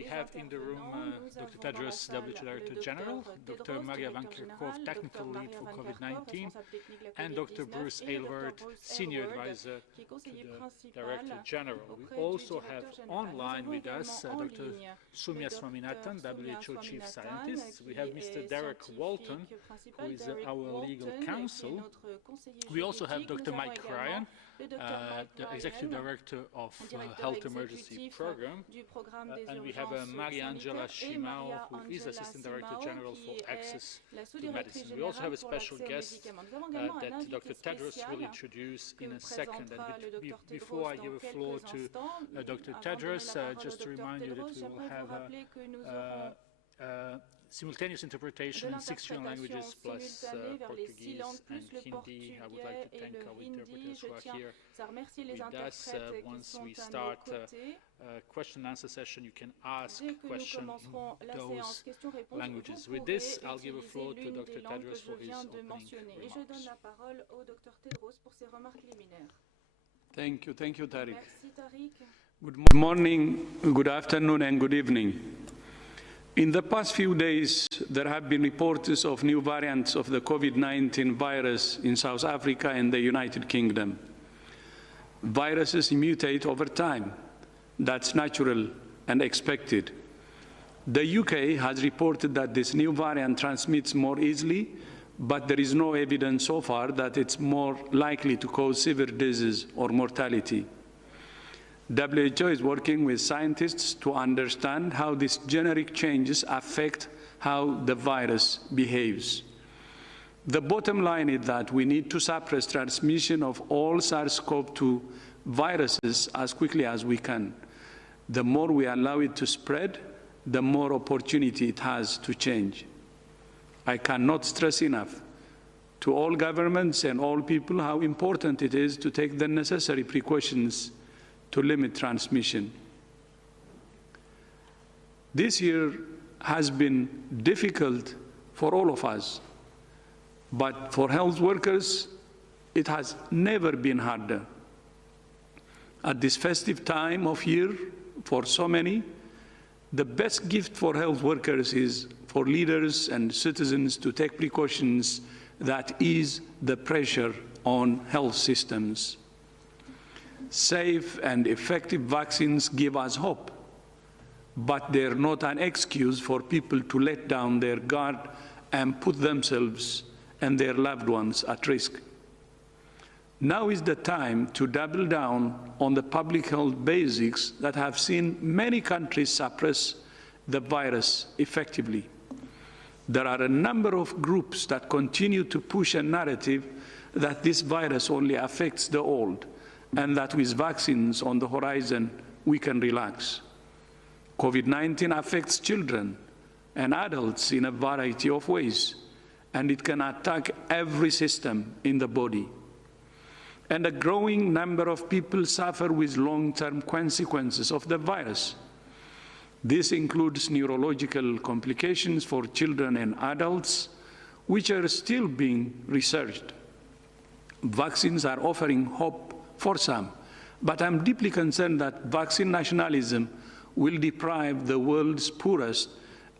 We have in the room Dr. Tedros, WHO Director General, Dr. Maria Van Kerkhove, Technical Lead for COVID-19, and Dr. Bruce Aylward, Senior Advisor to the Director General. We also have online with us Dr. Soumya Swaminathan, WHO Chief Scientist. We have Mr. Derek Walton, who is our legal counsel. We also have Dr. Mike Ryan, the Executive Director of Health Emergency Program, and we have Mariangela Shimao, who is Assistant Director General for Access to Medicine. We also have a special guest that Dr. Tedros will introduce in a second. And before I give the floor to Dr. Tedros, just to remind you that we will have simultaneous interpretation in 6 regional languages plus Portuguese and Hindi. I would like to thank our interpreters who are here with us. Once we start question and answer session, you can ask questions in those languages. With this, I'll give the floor to Dr. Tedros for his opening remarks. Thank you, Tariq. Good morning, good afternoon, and good evening. In the past few days, there have been reports of new variants of the COVID-19 virus in South Africa and the United Kingdom. Viruses mutate over time. That's natural and expected. The UK has reported that this new variant transmits more easily, but there is no evidence so far that it's more likely to cause severe disease or mortality. WHO is working with scientists to understand how these generic changes affect how the virus behaves. The bottom line is that we need to suppress transmission of all SARS-CoV-2 viruses as quickly as we can. The more we allow it to spread, the more opportunity it has to change. I cannot stress enough to all governments and all people how important it is to take the necessary precautions to limit transmission. This year has been difficult for all of us, but for health workers, it has never been harder. At this festive time of year, for so many, the best gift for health workers is for leaders and citizens to take precautions that ease the pressure on health systems. Safe and effective vaccines give us hope, but they're not an excuse for people to let down their guard and put themselves and their loved ones at risk. Now is the time to double down on the public health basics that have seen many countries suppress the virus effectively. There are a number of groups that continue to push a narrative that this virus only affects the old, and that with vaccines on the horizon, we can relax. COVID-19 affects children and adults in a variety of ways, and it can attack every system in the body. And a growing number of people suffer with long-term consequences of the virus. This includes neurological complications for children and adults, which are still being researched. Vaccines are offering hope for some, but I'm deeply concerned that vaccine nationalism will deprive the world's poorest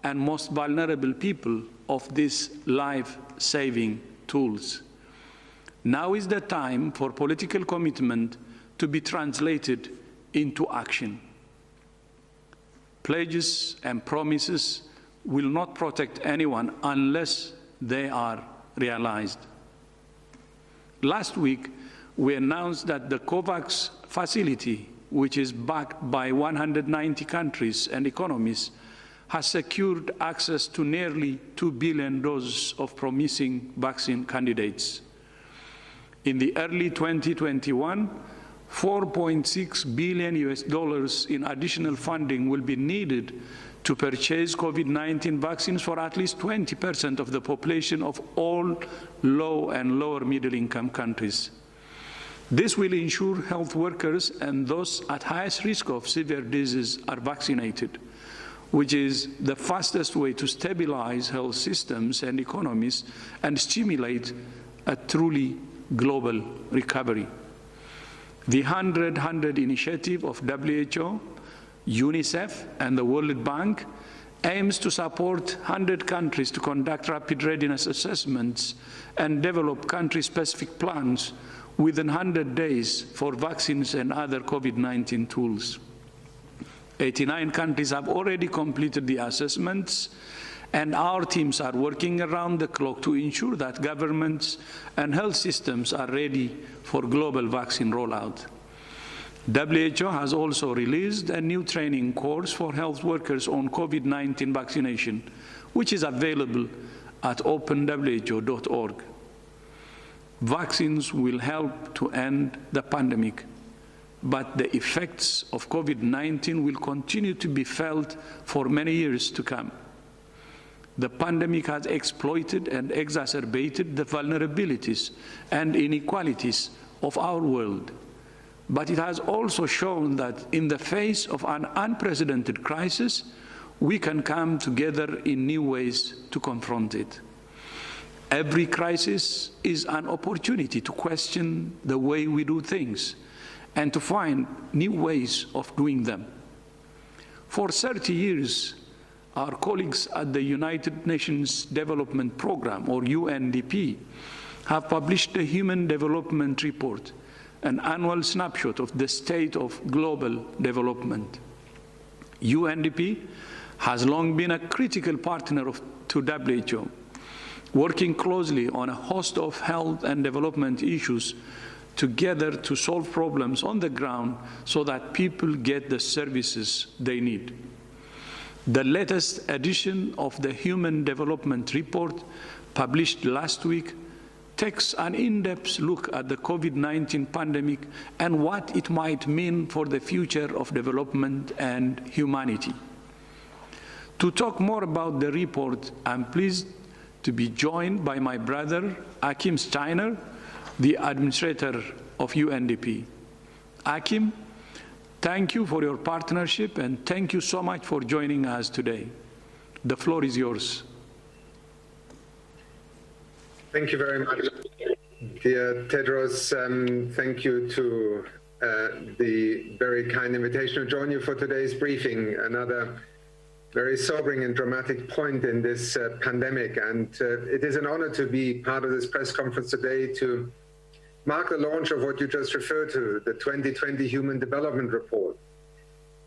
and most vulnerable people of these life-saving tools. Now is the time for political commitment to be translated into action. Pledges and promises will not protect anyone unless they are realized. Last week, we announced that the COVAX facility, which is backed by 190 countries and economies, has secured access to nearly 2 billion doses of promising vaccine candidates. In the early 2021, $4.6 billion in additional funding will be needed to purchase COVID-19 vaccines for at least 20% of the population of all low and lower middle income countries. This will ensure health workers and those at highest risk of severe disease are vaccinated, which is the fastest way to stabilize health systems and economies and stimulate a truly global recovery. The 100-100 initiative of WHO, UNICEF and the World Bank aims to support 100 countries to conduct rapid readiness assessments and develop country-specific plans within 100 days for vaccines and other COVID-19 tools. 89 countries have already completed the assessments, and our teams are working around the clock to ensure that governments and health systems are ready for global vaccine rollout. WHO has also released a new training course for health workers on COVID-19 vaccination, which is available at openwho.org. Vaccines will help to end the pandemic, but the effects of COVID-19 will continue to be felt for many years to come. The pandemic has exploited and exacerbated the vulnerabilities and inequalities of our world. But it has also shown that in the face of an unprecedented crisis, we can come together in new ways to confront it. Every crisis is an opportunity to question the way we do things and to find new ways of doing them. For 30 years, our colleagues at the United Nations Development Programme, or UNDP, have published a Human Development Report, an annual snapshot of the state of global development. UNDP has long been a critical partner to WHO, working closely on a host of health and development issues together to solve problems on the ground so that people get the services they need. The latest edition of the Human Development Report, published last week, takes an in-depth look at the COVID-19 pandemic and what it might mean for the future of development and humanity. To talk more about the report, I'm pleased to be joined by my brother, Achim Steiner, the administrator of UNDP. Achim, thank you for your partnership and thank you so much for joining us today. The floor is yours. Thank you very much, dear Tedros. Thank you to the very kind invitation to join you for today's briefing, another very sobering and dramatic point in this pandemic. And it is an honor to be part of this press conference today to mark the launch of what you just referred to, the 2020 Human Development Report.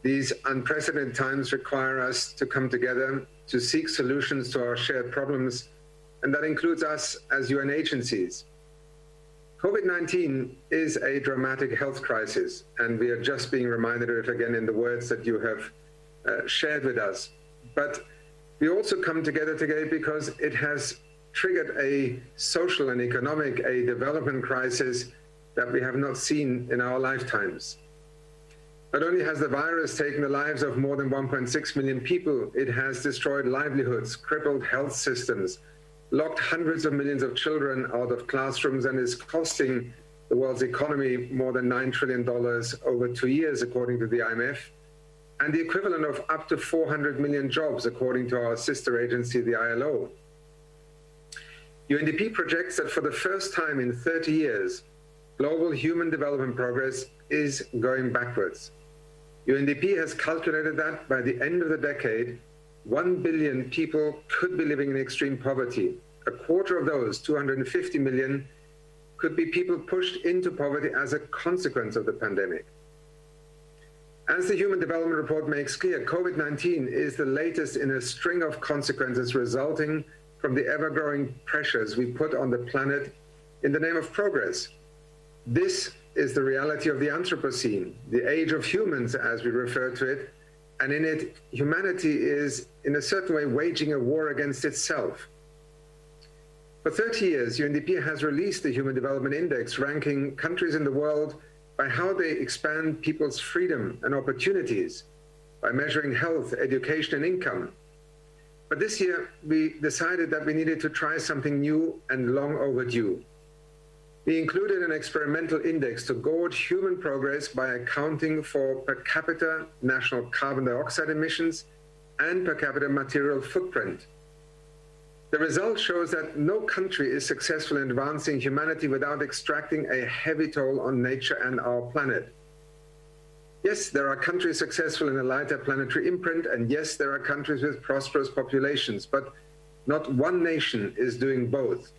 These unprecedented times require us to come together to seek solutions to our shared problems, and that includes us as UN agencies. COVID-19 is a dramatic health crisis, and we are just being reminded of it again in the words that you have shared with us. But we also come together today because it has triggered a social and economic, a development crisis that we have not seen in our lifetimes. Not only has the virus taken the lives of more than 1.6 million people, it has destroyed livelihoods, crippled health systems, locked hundreds of millions of children out of classrooms, and is costing the world's economy more than $9 trillion over 2 years, according to the IMF, and the equivalent of up to 400 million jobs, according to our sister agency, the ILO. UNDP projects that for the first time in 30 years, global human development progress is going backwards. UNDP has calculated that by the end of the decade, 1 billion people could be living in extreme poverty. A quarter of those, 250 million, could be people pushed into poverty as a consequence of the pandemic. As the Human Development Report makes clear, COVID-19 is the latest in a string of consequences resulting from the ever-growing pressures we put on the planet in the name of progress. This is the reality of the Anthropocene, the age of humans, as we refer to it, and in it, humanity is, in a certain way, waging a war against itself. For 30 years, UNDP has released the Human Development Index, ranking countries in the world by how they expand people's freedom and opportunities, by measuring health, education, and income. But this year, we decided that we needed to try something new and long overdue. We included an experimental index to gauge human progress by accounting for per capita national carbon dioxide emissions and per capita material footprint. The result shows that no country is successful in advancing humanity without extracting a heavy toll on nature and our planet. Yes, there are countries successful in a lighter planetary imprint, and yes, there are countries with prosperous populations, but not one nation is doing both.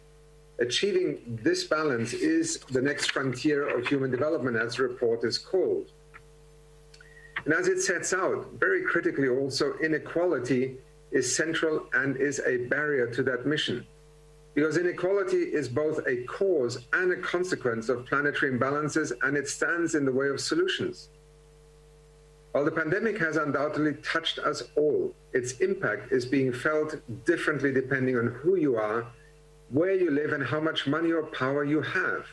Achieving this balance is the next frontier of human development, as the report is called. And as it sets out, very critically also, inequality is central and is a barrier to that mission. Because inequality is both a cause and a consequence of planetary imbalances, and it stands in the way of solutions. While the pandemic has undoubtedly touched us all, its impact is being felt differently depending on who you are, where you live, and how much money or power you have.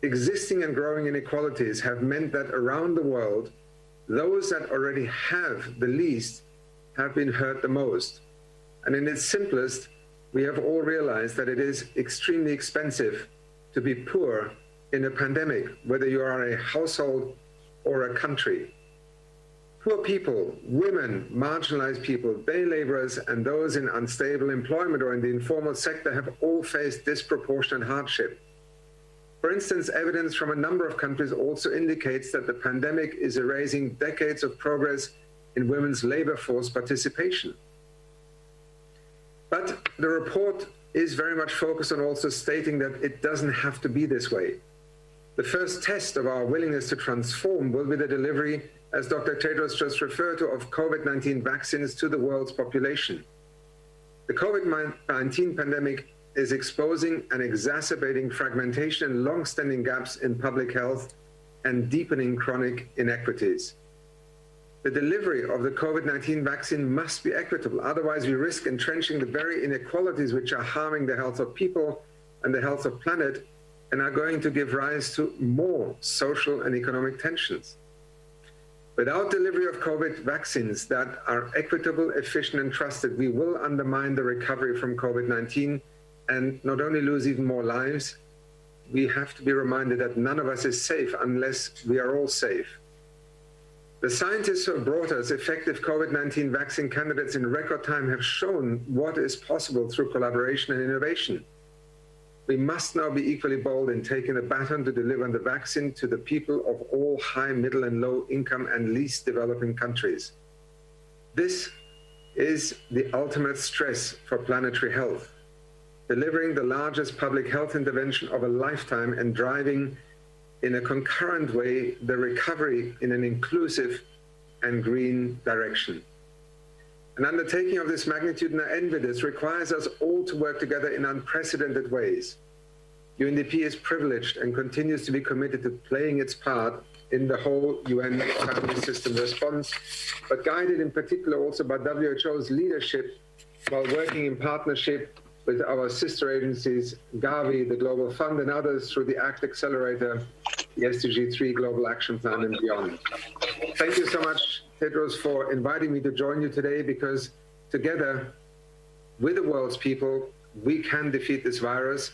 Existing and growing inequalities have meant that around the world, those that already have the least have been hurt the most. And in its simplest, we have all realized that it is extremely expensive to be poor in a pandemic, whether you are a household or a country. Poor people, women, marginalized people, day laborers, and those in unstable employment or in the informal sector have all faced disproportionate hardship. For instance, evidence from a number of countries also indicates that the pandemic is erasing decades of progress in women's labor force participation. But the report is very much focused on also stating that it doesn't have to be this way. The first test of our willingness to transform will be the delivery, as Dr. Tedros just referred to, of COVID-19 vaccines to the world's population. The COVID-19 pandemic is exposing and exacerbating fragmentation and long-standing gaps in public health and deepening chronic inequities. The delivery of the COVID-19 vaccine must be equitable, otherwise we risk entrenching the very inequalities which are harming the health of people and the health of the planet and are going to give rise to more social and economic tensions. Without delivery of COVID vaccines that are equitable, efficient, and trusted, we will undermine the recovery from COVID-19 and not only lose even more lives, we have to be reminded that none of us is safe unless we are all safe. The scientists who have brought us effective COVID-19 vaccine candidates in record time have shown what is possible through collaboration and innovation. We must now be equally bold in taking the baton to deliver the vaccine to the people of all high, middle, and low income and least developing countries. This is the ultimate stress for planetary health, delivering the largest public health intervention of a lifetime and driving in a concurrent way the recovery in an inclusive and green direction. An undertaking of this magnitude, and I envy this, requires us all to work together in unprecedented ways. UNDP is privileged and continues to be committed to playing its part in the whole UN family system response, but guided in particular also by WHO's leadership while working in partnership with our sister agencies, Gavi, the Global Fund, and others through the ACT Accelerator, the SDG 3 Global Action Plan, and beyond. Thank you so much, Tedros, for inviting me to join you today, because together with the world's people, we can defeat this virus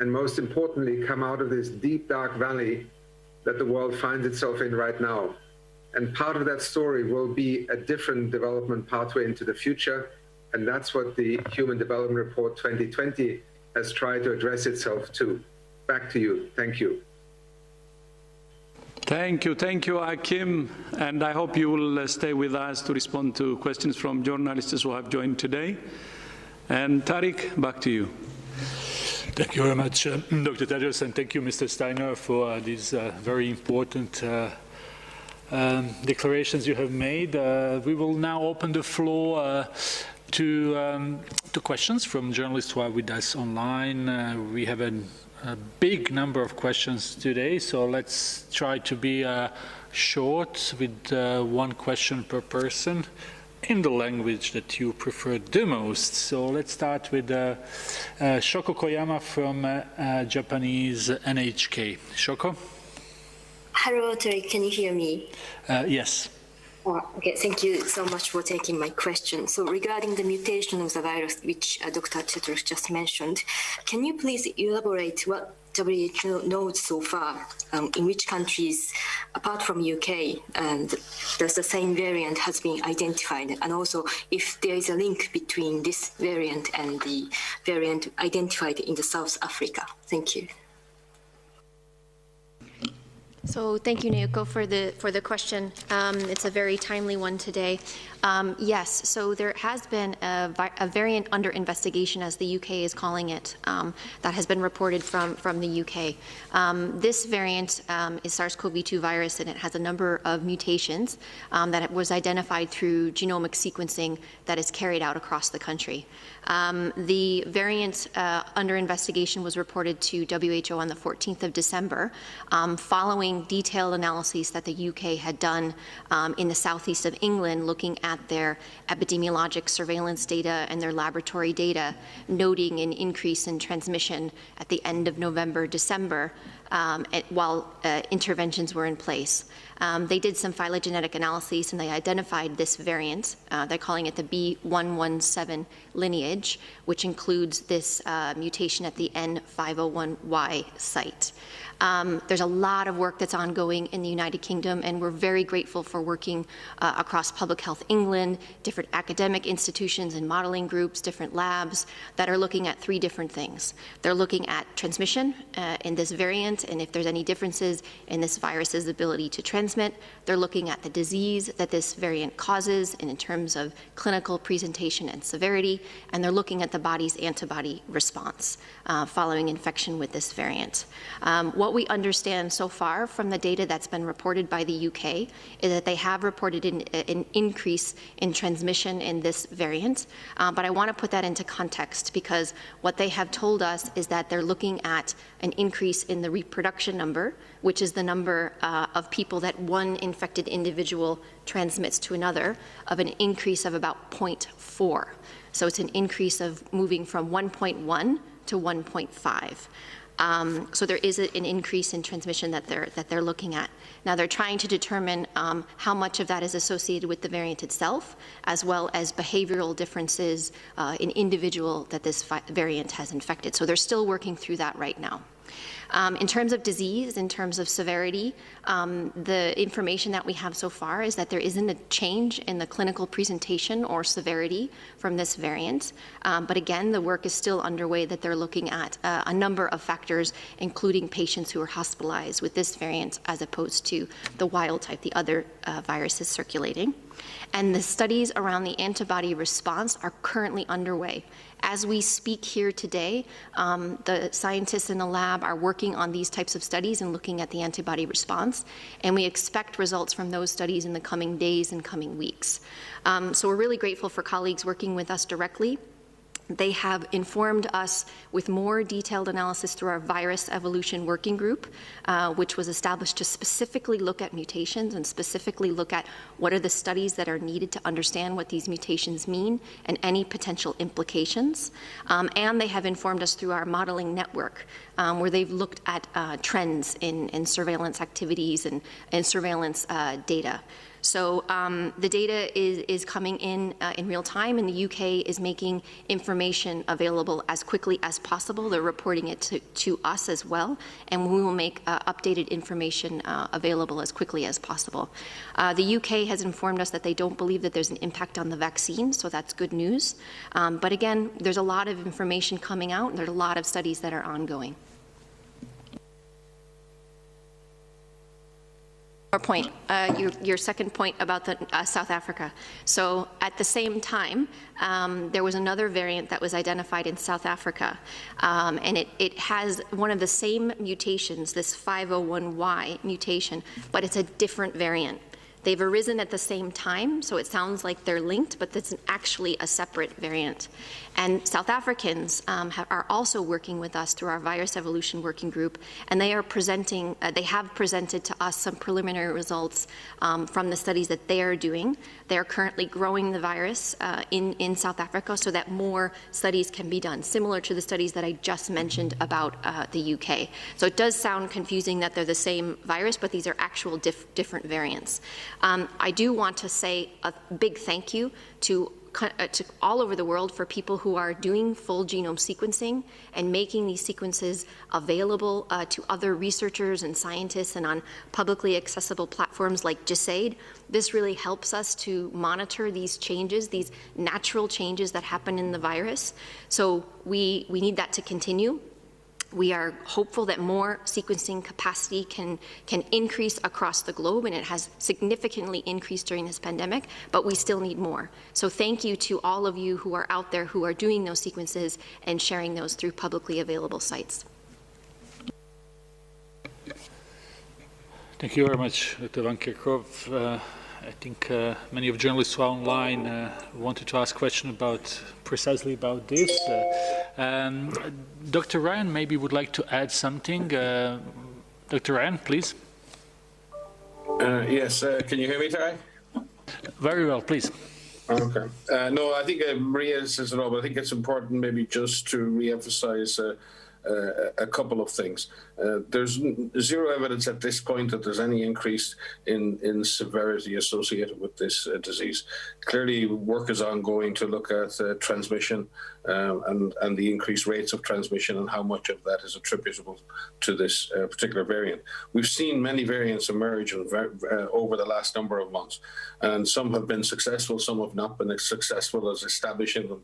and most importantly, come out of this deep, dark valley that the world finds itself in right now. And part of that story will be a different development pathway into the future. And that's what the Human Development Report 2020 has tried to address itself to. Back to you. Thank you. Thank you, Akim. And I hope you will stay with us to respond to questions from journalists who have joined today. And Tariq, back to you. Thank you very much, Dr. Tedros, and thank you, Mr. Steiner, for these very important declarations you have made. We will now open the floor to questions from journalists who are with us online. We have a big number of questions today, so let's try to be short with one question per person in the language that you prefer the most. So let's start with Shoko Koyama from Japanese NHK. Shoko? Hello, Tariq, can you hear me? Yes. Okay, thank you so much for taking my question. So regarding the mutation of the virus, which Dr. Tedros just mentioned, can you please elaborate what WHO knows so far, in which countries, apart from UK, does the same variant has been identified, and also if there is a link between this variant and the variant identified in the South Africa? Thank you. So thank you, Naoko, for the question. It's a very timely one today. Yes, so there has been a variant under investigation, as the UK is calling it, that has been reported from the UK. This variant is SARS-CoV-2 virus, and it has a number of mutations that was identified through genomic sequencing that is carried out across the country. The variant under investigation was reported to WHO on the 14th of December, following detailed analyses that the UK had done in the southeast of England, looking at their epidemiologic surveillance data and their laboratory data, noting an increase in transmission at the end of November, December, while interventions were in place. They did some phylogenetic analyses and they identified this variant. They're calling it the B117 lineage, which includes this mutation at the N501Y site. There's a lot of work that's ongoing in the United Kingdom, and we're very grateful for working across Public Health England, different academic institutions and modeling groups, different labs that are looking at three different things. They're looking at transmission in this variant, and if there's any differences in this virus's ability to transmit. They're looking at the disease that this variant causes and in terms of clinical presentation and severity, and they're looking at the body's antibody response following infection with this variant. What we understand so far from the data that's been reported by the UK is that they have reported an increase in transmission in this variant, but I want to put that into context because what they have told us is that they're looking at an increase in the reproduction number, which is the number of people that one infected individual transmits to another, of an increase of about 0.4. So it's an increase of moving from 1.1 to 1.5. So there is an increase in transmission that they're looking at. Now they're trying to determine how much of that is associated with the variant itself, as well as behavioral differences in individual that this variant has infected. So they're still working through that right now. In terms of disease, in terms of severity, the information that we have so far is that there isn't a change in the clinical presentation or severity from this variant. But again, the work is still underway that they're looking at a number of factors, including patients who are hospitalized with this variant as opposed to the wild type, the other viruses circulating. And the studies around the antibody response are currently underway. As we speak here today, the scientists in the lab are working on these types of studies and looking at the antibody response, and we expect results from those studies in the coming days and coming weeks. So we're really grateful for colleagues working with us directly. They have informed us with more detailed analysis through our virus evolution working group, which was established to specifically look at mutations and specifically look at what are the studies that are needed to understand what these mutations mean and any potential implications. And they have informed us through our modeling network, where they've looked at trends in surveillance activities and surveillance data. So the data is coming in real time, and the UK is making information available as quickly as possible. They're reporting it to us as well, and we will make updated information available as quickly as possible. The UK has informed us that they don't believe that there's an impact on the vaccine, so that's good news. But again, there's a lot of information coming out, and there's a lot of studies that are ongoing. Point, your second point about the South Africa. So at the same time, there was another variant that was identified in South Africa, and it has one of the same mutations, this 501Y mutation, but it's a different variant. They've arisen at the same time, so it sounds like they're linked, but it's actually a separate variant. And South Africans are also working with us through our virus evolution working group, and they are presenting, they have presented to us some preliminary results from the studies that they are doing. They are currently growing the virus in South Africa so that more studies can be done, similar to the studies that I just mentioned about the UK. So it does sound confusing that they're the same virus, but these are actual different variants. I do want to say a big thank you to all over the world for people who are doing full genome sequencing and making these sequences available to other researchers and scientists and on publicly accessible platforms like GISAID. This really helps us to monitor these changes, these natural changes that happen in the virus. So we need that to continue. We are hopeful that more sequencing capacity can increase across the globe, and it has significantly increased during this pandemic, but we still need more. So thank you to all of you who are out there who are doing those sequences and sharing those through publicly available sites. Thank you very much, Dr. Van Kerkhove. I think many of the journalists who are online wanted to ask questions precisely about this. Dr. Ryan maybe would like to add something. Dr. Ryan, please. Yes, can you hear me, Tarek? Very well, please. Okay. No, I think Maria says it all, but I think it's important maybe just to re-emphasize a couple of things. There's zero evidence at this point that there's any increase in severity associated with this disease. Clearly, work is ongoing to look at transmission and the increased rates of transmission and how much of that is attributable to this particular variant. We've seen many variants emerge over the last number of months, and some have been successful, some have not been as successful as establishing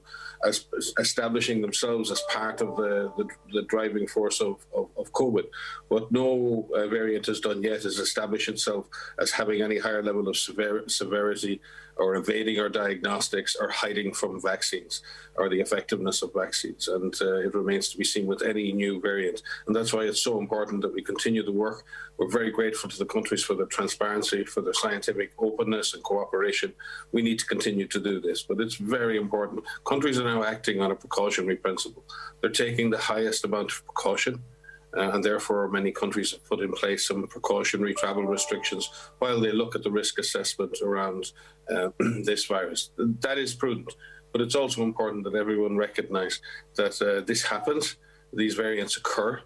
themselves as part of the driving force of COVID. What no variant has done yet is establish itself as having any higher level of severity or evading our diagnostics or hiding from vaccines or the effectiveness of vaccines. And it remains to be seen with any new variant. And that's why it's so important that we continue the work. We're very grateful to the countries for their transparency, for their scientific openness and cooperation. We need to continue to do this, but it's very important. Countries are now acting on a precautionary principle. They're taking the highest amount of precaution. And therefore, many countries have put in place some precautionary travel restrictions while they look at the risk assessment around this virus. That is prudent, but it's also important that everyone recognize that this happens, these variants occur.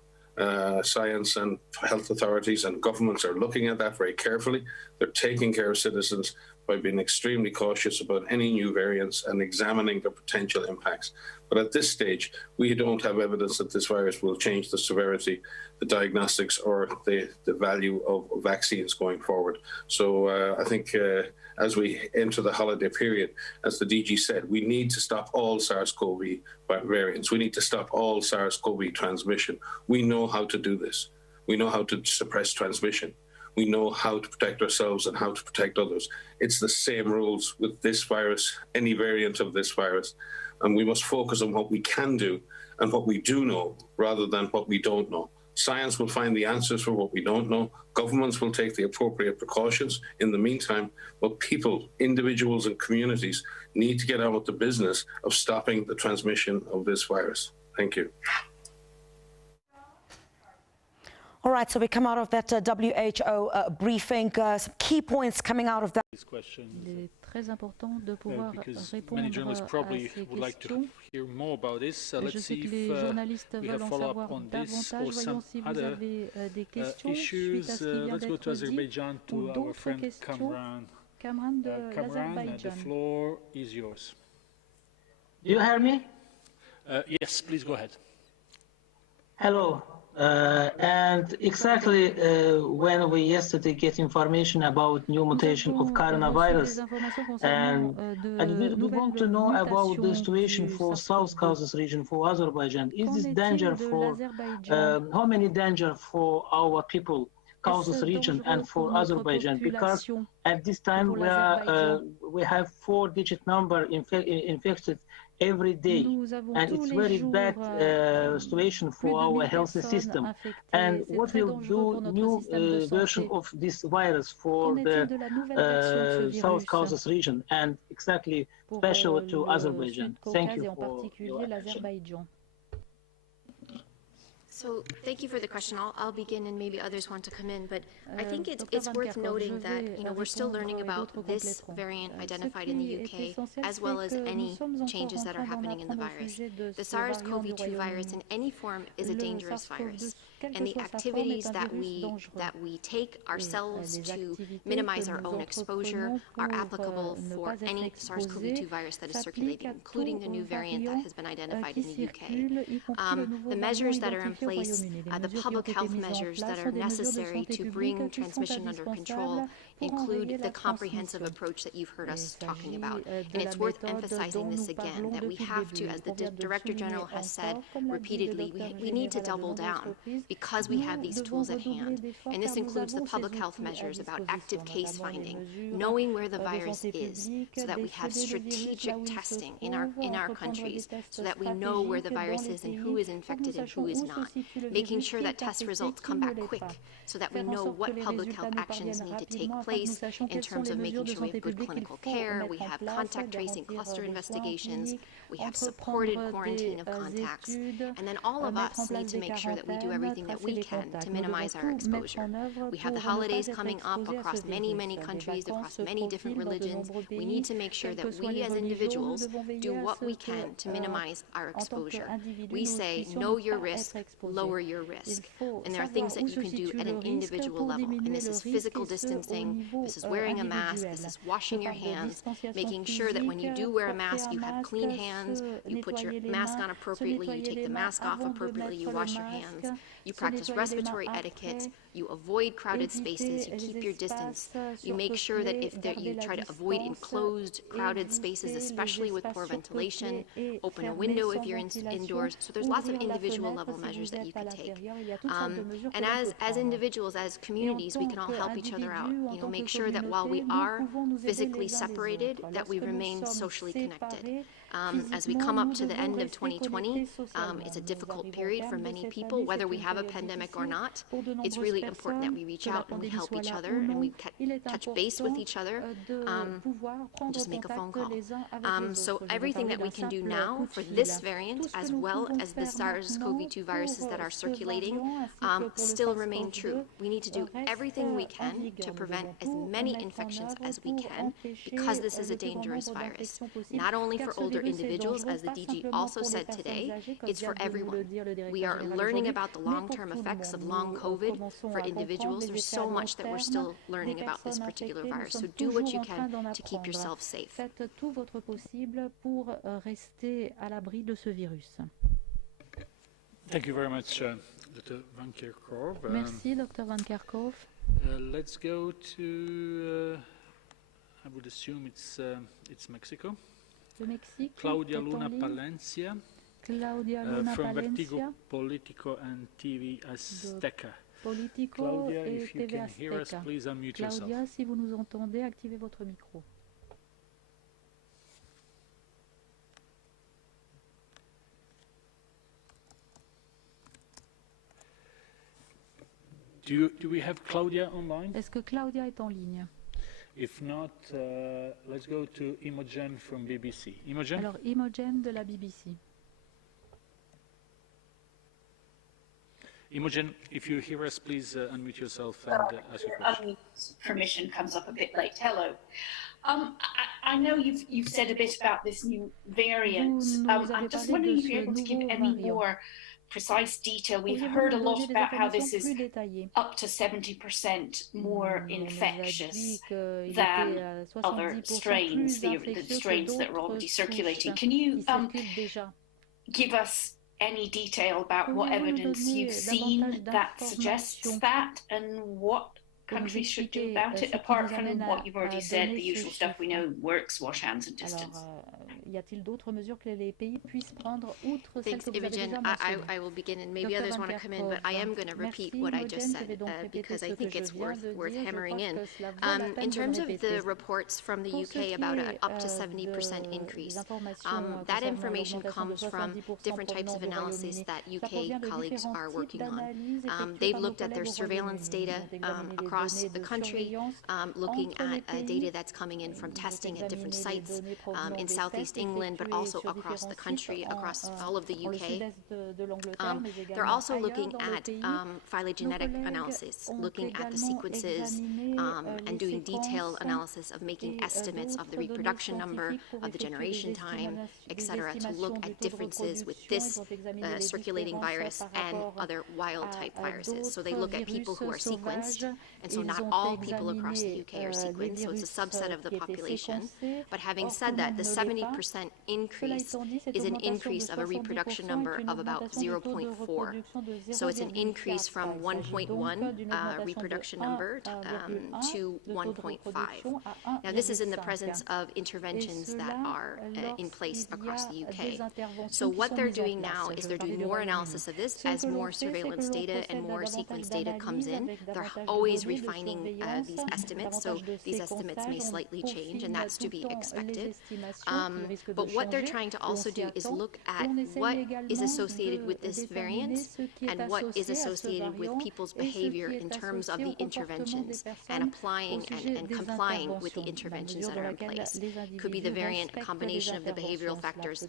Science and health authorities and governments are looking at that very carefully. They're taking care of citizens by being extremely cautious about any new variants and examining the potential impacts. But at this stage, we don't have evidence that this virus will change the severity, the diagnostics, or the value of vaccines going forward. So I think as we enter the holiday period, as the DG said, we need to stop all SARS-CoV variants. We need to stop all SARS-CoV transmission. We know how to do this. We know how to suppress transmission. We know how to protect ourselves and how to protect others. It's the same rules with this virus, any variant of this virus. And we must focus on what we can do and what we do know rather than what we don't know. Science will find the answers for what we don't know. Governments will take the appropriate precautions in the meantime, but people, individuals and communities need to get on with the business of stopping the transmission of this virus. Thank you. All right, so we come out of that WHO briefing. Some key points coming out of that. Because many journalists probably would like to hear more about this. Let's see if we have follow-up on this or some other issues. Let's go to Azerbaijan, to our friend Kamran. Kamran, the floor is yours. Do you hear me? Yes, please go ahead. Hello. And exactly when we yesterday get information about new mutation of coronavirus, and we want to know about the situation for South Caucasus region, for Azerbaijan. Is this danger for, how many danger for our people, Caucasus region and for Azerbaijan? Because at this time we have 4-digit number infected every day, and it's very bad situation for our health system. And what will do new version of this virus for the South Caucasus region and exactly special to Azerbaijan? Thank you for your attention. So thank you for the question. I'll begin and maybe others want to come in, but I think it's worth noting that we're still learning about this variant identified in the UK as well as any changes that are happening in the virus. The SARS-CoV-2 virus in any form is a dangerous virus, and the activities that we take ourselves to minimize our own exposure are applicable for any SARS-CoV-2 virus that is circulating, including the new variant that has been identified in the UK. The measures that are in place the public health measures that are necessary to bring transmission under control include the comprehensive approach that you've heard us talking about. And it's worth emphasizing this again, that we have to, as the Director General has said repeatedly, we need to double down because we have these tools at hand. And this includes the public health measures about active case finding, knowing where the virus is, so that we have strategic testing in our countries, so that we know where the virus is and who is infected and who is not. Making sure that test results come back quick, so that we know what public health actions need to take place in terms of making sure we have good clinical care, we have contact tracing cluster investigations, we have supported quarantine of contacts, and then all of us need to make sure that we do everything that we can to minimize our exposure. We have the holidays coming up across many, many countries, across many different religions. We need to make sure that we as individuals do what we can to minimize our exposure. We say, know your risk, lower your risk. And there are things that you can do at an individual level. And this is physical distancing, this is wearing a mask, this is washing your hands, making sure that when you do wear a mask, you have clean hands, you put your mask on appropriately, you take the mask off appropriately, you wash your hands, you practice respiratory etiquette, you avoid crowded spaces, you keep your distance, you make sure that you try to avoid enclosed, crowded spaces, especially with poor ventilation, open a window if you're indoors. So there's lots of individual level measures that you can take. And as individuals, as communities, we can all help each other out. Make sure that while we are physically separated, that we remain socially connected. As we come up to the end of 2020, it's a difficult period for many people, whether we have a pandemic or not. It's really important that we reach out and we help each other and we touch base with each other, just make a phone call. So everything that we can do now for this variant, as well as the SARS-CoV-2 viruses that are circulating, still remain true. We need to do everything we can to prevent as many infections as we can, because this is a dangerous virus, not only for older individuals, as the DG also said today, it's for everyone. We are learning about the long-term effects of long COVID for individuals. There's so much that we're still learning about this particular virus. So do what you can to keep yourself safe. Faites tout votre possible pour rester à l'abri de ce virus. Thank you very much, Dr. Van Kerkhove. Merci, Dr. Van Kerkhove. Let's go to, I would assume it's Mexico. Le Mexique, Claudia Luna Palencia, from Vertigo Politico and TV Azteca. Politico Claudia, et if you TV can hear us, Azteca. please unmute yourself. Claudia, si vous nous entendez, activez votre micro. Do we have Claudia online? Est-ce que Claudia est en ligne? If not, let's go to Imogen from BBC. Imogen? Alors, Imogen de la BBC. Imogen, if you hear us, please unmute yourself and ask your question. Permission comes up a bit late. Hello. I know you've said a bit about this new variant. I'm just wondering if you're able to give any more precise detail. We've heard a lot about how this is up to 70% more infectious than other strains, the strains that are already circulating. Can you give us any detail about what evidence you've seen that suggests that, and what countries should do about it, apart from what you've already said, the usual stuff we know works, wash hands and distance? Y a-t-il d'autres mesures que les pays puissent prendre outre celles que vous avez déjà mentionnées? I will begin, and maybe others want to come in, but I am going to repeat what I just said because I think it's worth hammering in. In terms of the reports from the UK about an up to 70% increase, that information comes from different types of analyses that UK colleagues are working on. They've looked at their surveillance data across the country, looking at data that's coming in from testing at different sites in Southeast England, but also across the country, across all of the UK. They're also looking at phylogenetic analysis, looking at the sequences and doing detailed analysis of making estimates of the reproduction number, of the generation time, etc., to look at differences with this circulating virus and other wild-type viruses. So they look at people who are sequenced And so not all people across the UK are sequenced, so it's a subset of the population. But having said that, the 70% increase is an increase of a reproduction number of about 0.4. So it's an increase from 1.1 reproduction number to 1.5. Now this is in the presence of interventions that are in place across the UK. So what they're doing now is they're doing more analysis of this as more surveillance data and more sequence data comes in. They're always refining these estimates, so these estimates may slightly change, and that's to be expected. But what they're trying to also do is look at what is associated with this variant and what is associated with people's behavior in terms of the interventions and applying and complying with the interventions that are in place. Could be the variant, a combination of the behavioral factors,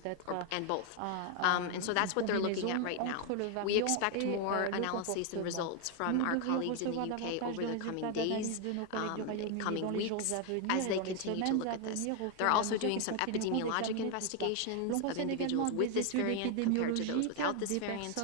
and both. And so that's what they're looking at right now. We expect more analyses and results from our colleagues in the UK over the coming days, coming weeks, as they continue to look at this. They're also doing some epidemiologic investigations of individuals with this variant compared to those without this variant.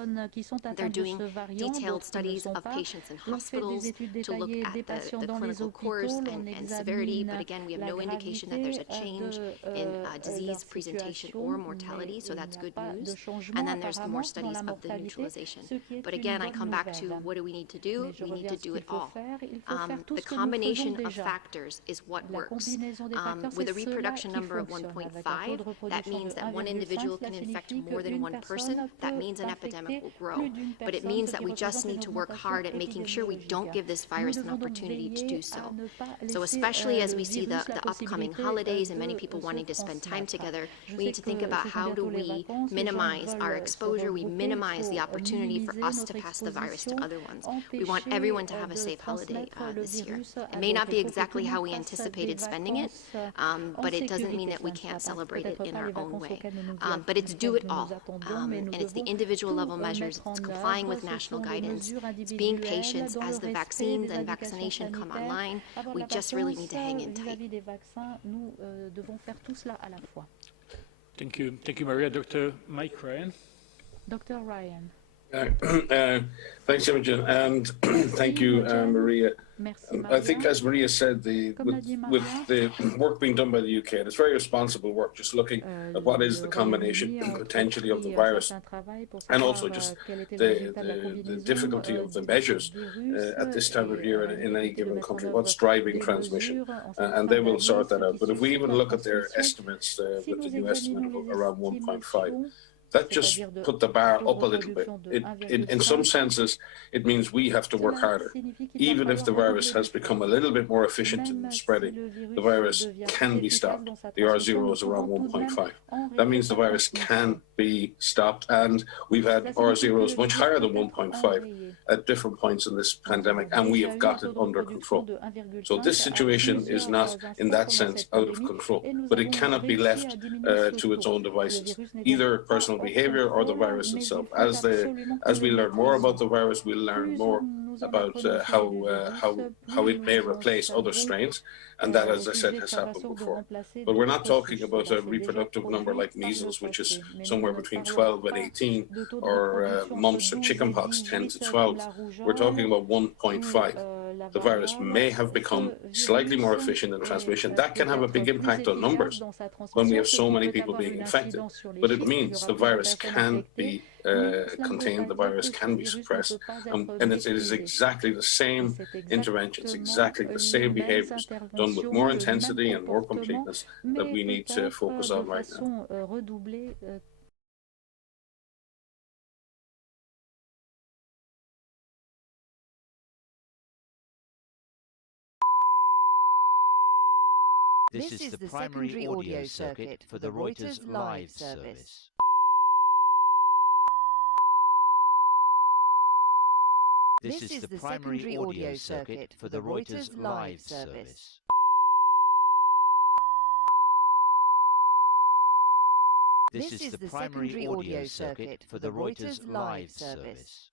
They're doing detailed studies of patients in hospitals to look at the clinical course and severity, but again, we have no indication that there's a change in disease presentation or mortality, so that's good news. And then there's more studies of the neutralization. But again, I come back to what do we need to do? We need to do it all. The combination of factors is what works. With a reproduction number of 1.5, that means that one individual can infect more than one person. That means an epidemic will grow. But it means that we just need to work hard at making sure we don't give this virus an opportunity to do so. So especially as we see the upcoming holidays and many people wanting to spend time together, we need to think about how do we minimize our exposure, we minimize the opportunity for us to pass the virus to other ones. We want everyone to have a safe holiday this year. It may not be exactly how we anticipated spending it, but it doesn't mean that we can't celebrate it in our own way. But it's do it all, and it's the individual level measures, it's complying with national guidance, it's being patient as the vaccines and vaccination come online. We just really need to hang in tight. Thank you. Thank you, Maria. Dr. Mike Ryan. Dr. Ryan. Thanks, Imogen, and thank you, Maria. I think, as Maria said, with the work being done by the UK, and it's very responsible work, just looking at what is the combination potentially of the virus, and also just the difficulty of the measures at this time of year in any given country, what's driving transmission, and they will sort that out. But if we even look at their estimates, with the new estimate of around 1.5, that just put the bar up a little bit. In some senses, it means we have to work harder. Even if the virus has become a little bit more efficient in spreading, the virus can be stopped. The R0 is around 1.5. That means the virus can be stopped, and we've had R0s much higher than 1.5 at different points in this pandemic, and we have got it under control. So this situation is not, in that sense, out of control, but it cannot be left to its own devices, either personal behavior or the virus itself. As we learn more about the virus, we'll learn more about how it may replace other strains, and that, as I said, has happened before. But we're not talking about a reproductive number like measles, which is somewhere between 12 and 18, or mumps or chickenpox 10 to 12. We're talking about 1.5. The virus may have become slightly more efficient in transmission. That can have a big impact on numbers when we have so many people being infected, but it means the virus can be contained, the virus can be suppressed, and it is exactly the same interventions, exactly the same behaviors, done with more intensity and more completeness, that we need to focus on right now. This is the primary audio circuit for the Reuters live service. This is the primary audio circuit for the Reuters live service. This is the primary audio circuit for the Reuters live service.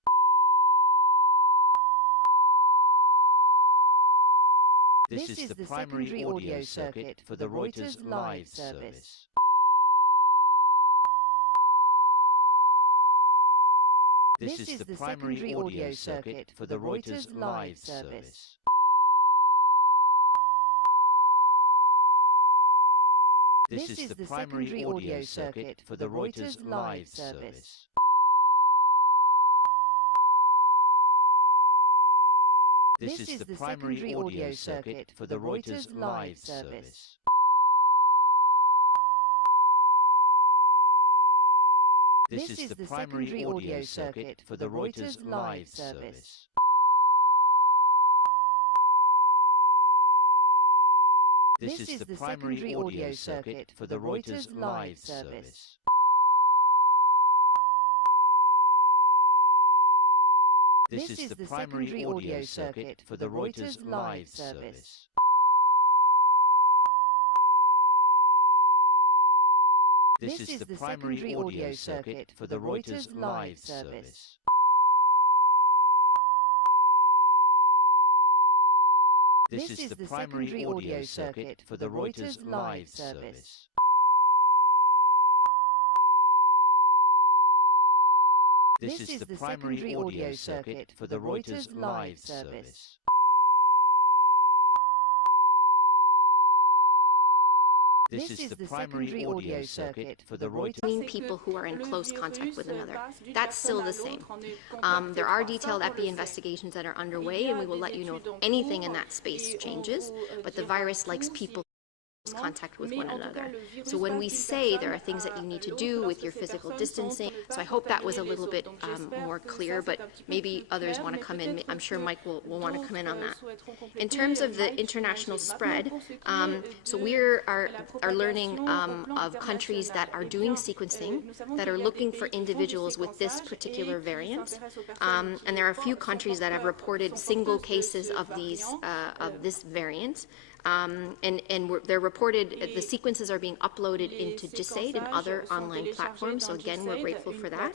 This is the primary audio circuit for the Reuters live service. This is the primary audio circuit for the Reuters live service. This is the primary audio circuit for the Reuters live service. This is the primary audio circuit for the Reuters live service. This is the primary audio circuit for the Reuters live service. This is the primary audio circuit for the Reuters live service. This is the primary audio circuit for the Reuters live service. This is the primary audio circuit for the Reuters live service. This is the primary audio circuit for the Reuters live service. This is the primary audio circuit for the Reuters live service. This is the primary audio circuit for the Reuters. People who are in close contact with another. That's still the same. There are detailed EPI investigations that are underway, and we will let you know if anything in that space changes, but the virus likes people in close contact with one another. So when we say there are things that you need to do with your physical distancing, so I hope that was a little bit more clear, but maybe others want to come in. I'm sure Mike will want to come in on that. In terms of the international spread, so we are learning of countries that are doing sequencing, that are looking for individuals with this particular variant, and there are a few countries that have reported single cases of this variant. They're reported, the sequences are being uploaded into GISAID and other online platforms, so again, we're grateful for that.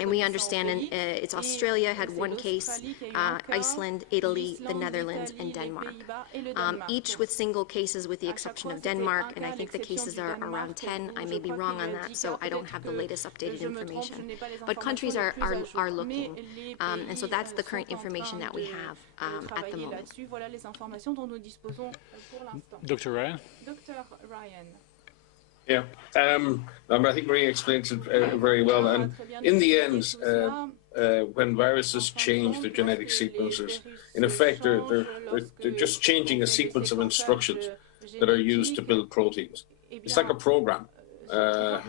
And we understand it's Australia had one case, Iceland, Italy, the Netherlands, and Denmark. Each with single cases with the exception of Denmark, and I think the cases are around 10. I may be wrong on that, so I don't have the latest updated information. But countries are looking, and so that's the current information that we have at the moment. Dr. Ryan? Dr. Ryan. Yeah, I think Maria explains it very well. And in the end, when viruses change their genetic sequences, in effect, they're just changing a sequence of instructions that are used to build proteins. It's like a program. I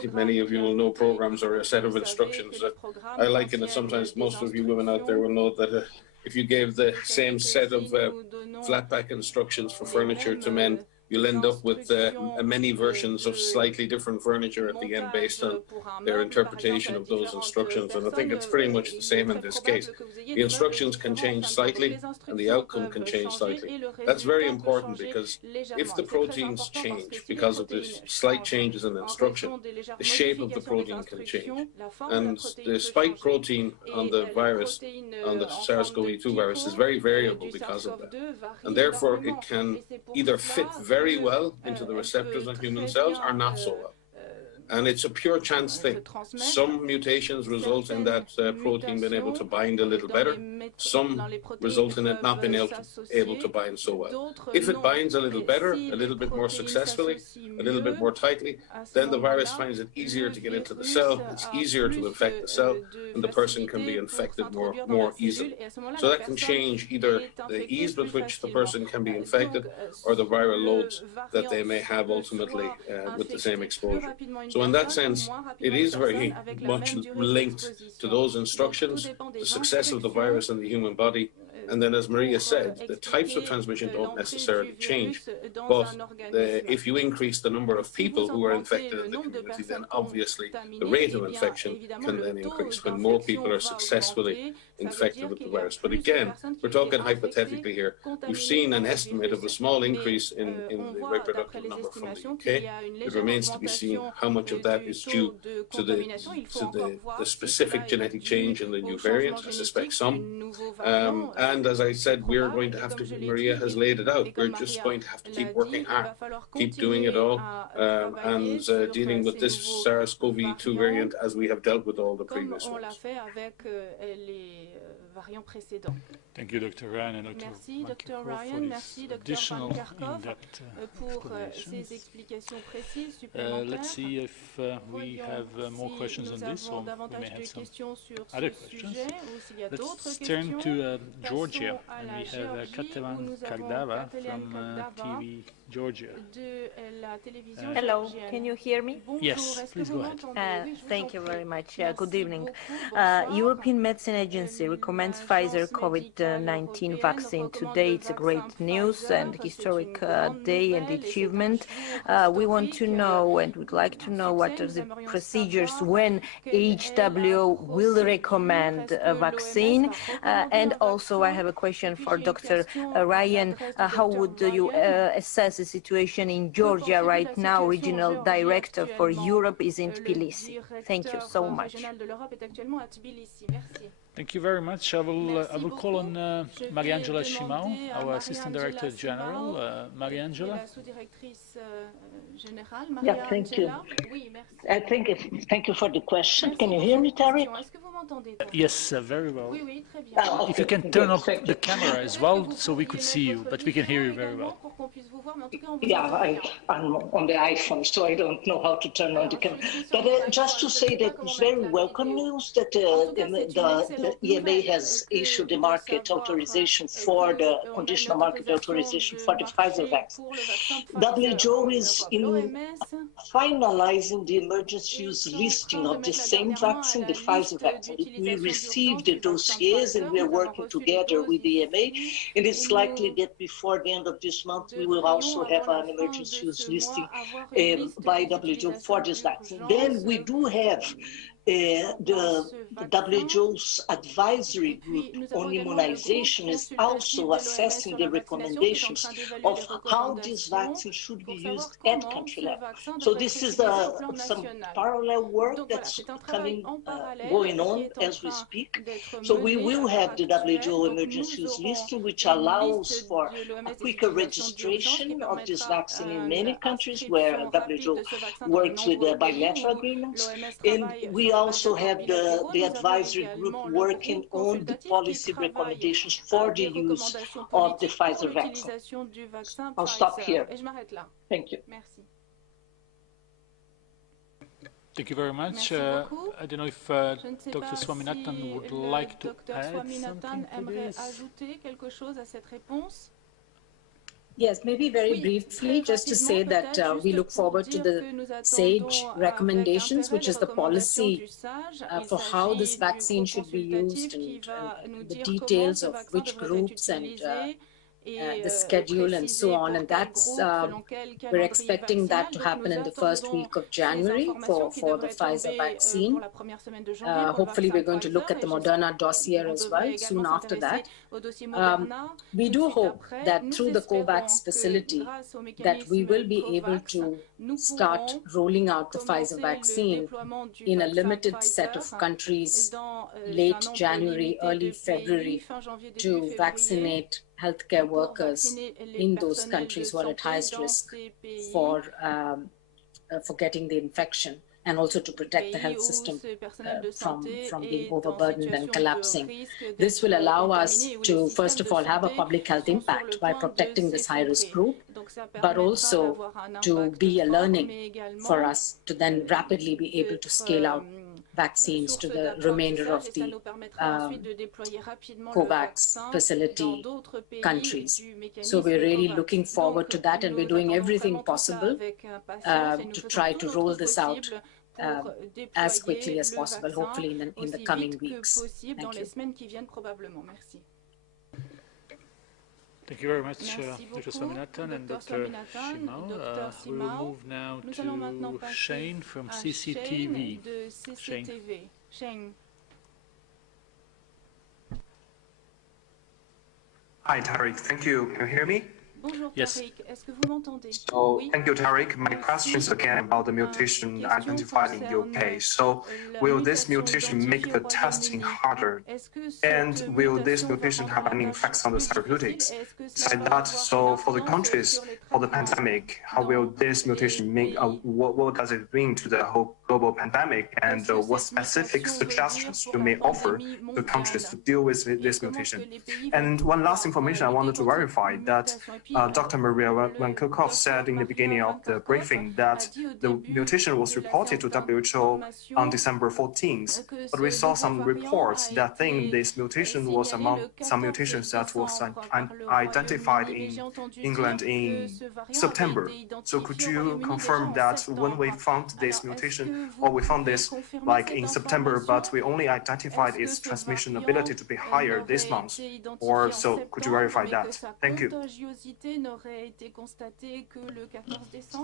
think many of you will know programs are a set of instructions. I liken it sometimes, most of you women out there will know that if you gave the same set of flat pack instructions for furniture to men, you'll end up with many versions of slightly different furniture at the end based on their interpretation of those instructions. And I think it's pretty much the same in this case. The instructions can change slightly and the outcome can change slightly. That's very important because if the proteins change because of the slight changes in the instruction, the shape of the protein can change. And the spike protein on the virus, on the SARS-CoV-2 virus, is very variable because of that. And therefore it can either fit very well into the receptors on human cells or not so well. And it's a pure chance thing. Some mutations result in that protein being able to bind a little better. Some result in it not being able to bind so well. If it binds a little better, a little bit more successfully, a little bit more tightly, then the virus finds it easier to get into the cell, it's easier to infect the cell, and the person can be infected more easily. So that can change either the ease with which the person can be infected or the viral loads that they may have ultimately with the same exposure. So in that sense, it is very much linked to those instructions, the success of the virus in the human body. And then, as Maria said, the types of transmission don't necessarily change, but if you increase the number of people who are infected in the community, then obviously the rate of infection can then increase when more people are successfully infected with the virus. But again, we're talking hypothetically here. We've seen an estimate of a small increase in the reproductive number from the UK. It remains to be seen how much of that is due to the specific genetic change in the new variant. I suspect some. And as I said, we're going to have to, Maria has laid it out, we're just going to have to keep working hard, keep doing it all, and dealing with this SARS-CoV-2 variant as we have dealt with all the previous ones. variant précédent. Thank you, Dr. Ryan and Dr. Merci, Dr. Van Ryan. Merci, Dr. Van Kerkhove, pour ces explications précises supplémentaires. Let's see if we have more questions on this, or we may have some other questions. Let's turn to Georgia, and we have Katavan Kardava from TV Georgia. Hello, can you hear me? Yes, please go ahead. Thank you very much. Good evening. European Medicine Agency recommends Pfizer COVID-19 vaccine today. It's a great news and historic day and achievement. We want to know and would like to know what are the procedures when WHO will recommend a vaccine. And also I have a question for Dr. Ryan. How would you assess the situation in Georgia right now? Regional Director for Europe is in Tbilisi. Thank you so much. Thank you very much. I will call on Mariangela Shimao, our Assistant Director General. Mariangela. Yeah, thank you. Thank you for the question. Can you hear me, Terry? Yes, very well. If you can turn off the camera as well, so we could see you, but we can hear you very well. Yeah, I'm on the iPhone, so I don't know how to turn on the camera. But just to say that it's very welcome news that the EMA has issued a market authorization for the conditional market authorization for the Pfizer vaccine. WHO is finalizing the emergency use listing of the same vaccine, the Pfizer vaccine. We received the dossiers and we are working together with the EMA, and it's likely that before the end of this month we will also have an emergency use listing by WHO for this vaccine. Then we do have the WHO's advisory group on immunization is also assessing the recommendations of how this vaccine should be used at country level. So this is some parallel work that's going on as we speak. So we will have the WHO emergency use listing, which allows for a quicker registration of this vaccine in many countries where WHO works with bilateral agreements. And we also have the advisory group working on the policy recommendations for the use of the Pfizer vaccine. I'll stop here. Thank you. Thank you very much. I don't know if Dr. Swaminathan would like to add something to this. Yes, maybe very briefly, just to say that we look forward to the SAGE recommendations, which is the policy for how this vaccine should be used and the details of which groups and the schedule and so on. And that's, we're expecting that to happen in the first week of January for the Pfizer vaccine. Hopefully we're going to look at the Moderna dossier as well soon after that. We do hope that through the COVAX facility that we will be able to start rolling out the Pfizer vaccine in a limited set of countries late January, early February to vaccinate healthcare workers in those countries who are at highest risk for getting the infection, and also to protect the health system from being overburdened and collapsing. This will allow us to, first of all, have a public health impact by protecting this high-risk group, but also to be a learning for us to then rapidly be able to scale out vaccines to the remainder of the COVAX facility countries. So we're really looking forward to that, and we're doing everything possible to try to roll this out as quickly as possible, hopefully in the coming weeks. Thank you. Thank you very much, Dr. Swaminathan and Dr. Shimao. We will move now to Shane from CCTV. Shane. Hi, Tariq. Thank you. Can you hear me? Yes. So thank you, Tariq. My question is again about the mutation identified in UK. So will this mutation make the testing harder? And will this mutation have any effects on the therapeutics? Besides that, so for the countries, for the pandemic, how will this mutation make, what does it bring to the whole global pandemic? And what specific suggestions you may offer to countries to deal with this mutation? And one last information I wanted to verify that Dr. Maria Van Kerkhove said in the beginning of the briefing that the mutation was reported to WHO on December 14th, but we saw some reports that think this mutation was among some mutations that was identified in England in September. So could you confirm that when we found this mutation, or we found this like in September, but we only identified its transmission ability to be higher this month? Or so could you verify that? Thank you.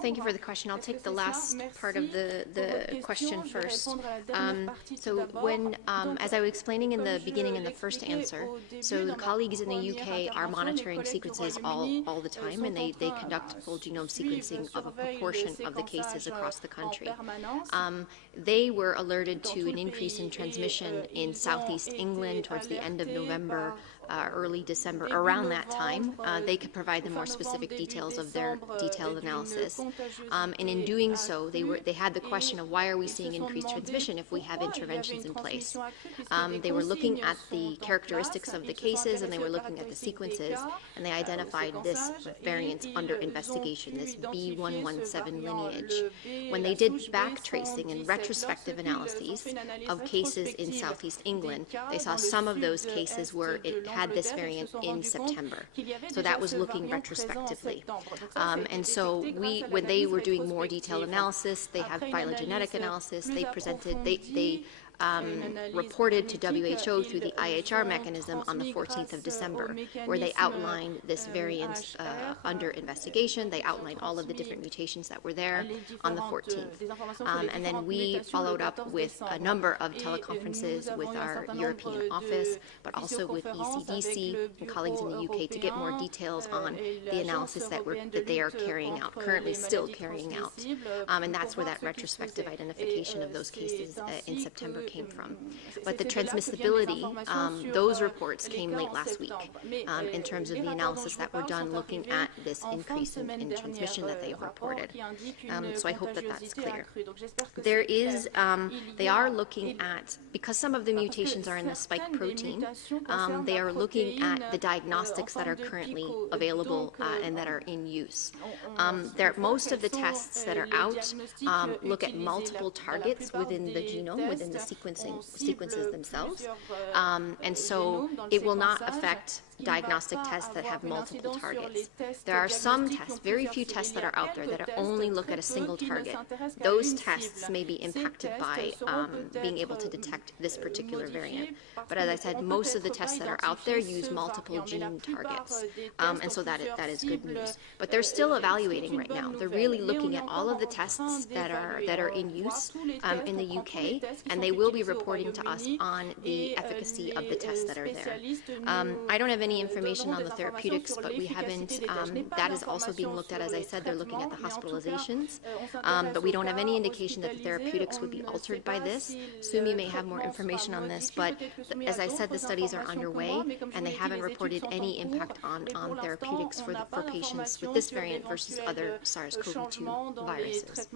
Thank you for the question. I'll take the last part of the question first. So when, as I was explaining in the beginning in the first answer, so the colleagues in the UK are monitoring sequences all the time, and they conduct full genome sequencing of a proportion of the cases across the country. They were alerted to an increase in transmission in southeast England towards the end of November, early December. Around that time, they could provide the more specific details of their detailed analysis. And in doing so, they had the question of why are we seeing increased transmission if we have interventions in place? They were looking at the characteristics of the cases, and they were looking at the sequences, and they identified this variant under investigation, this B117 lineage. When they did back tracing and retrospective analyses of cases in southeast England, they saw some of those cases where it had this variant in September. So that was looking retrospectively. And so when they were doing more detailed analysis, they have phylogenetic analysis, they presented, they reported to WHO through the IHR mechanism on the 14th of December, where they outlined this variant under investigation. They outlined all of the different mutations that were there on the 14th. And then we followed up with a number of teleconferences with our European office, but also with ECDC and colleagues in the UK to get more details on the analysis that they are carrying out, currently still carrying out. And that's where that retrospective identification of those cases in September came from. But the transmissibility, those reports came late last week in terms of the analysis that were done looking at this increase in transmission that they reported. So I hope that that's clear. There is, they are looking at, because some of the mutations are in the spike protein, they are looking at the diagnostics that are currently available and that are in use. Most of the tests that are out look at multiple targets within the genome, within the sequences themselves, and so it will not affect diagnostic tests that have multiple targets. There are some tests, very few tests that are out there that only look at a single target. Those tests may be impacted by being able to detect this particular variant. But as I said, most of the tests that are out there use multiple gene targets, and so that is good news. But they're still evaluating right now. They're really looking at all of the tests that are in use in the UK, and they will be reporting to us on the efficacy of the tests that are there. I don't have any information on the therapeutics, but we haven't, that is also being looked at. As I said, they're looking at the hospitalizations, but we don't have any indication that the therapeutics would be altered by this. Sumi may have more information on this, but as I said, the studies are underway, and they haven't reported any impact on therapeutics for patients with this variant versus other SARS-CoV-2 viruses.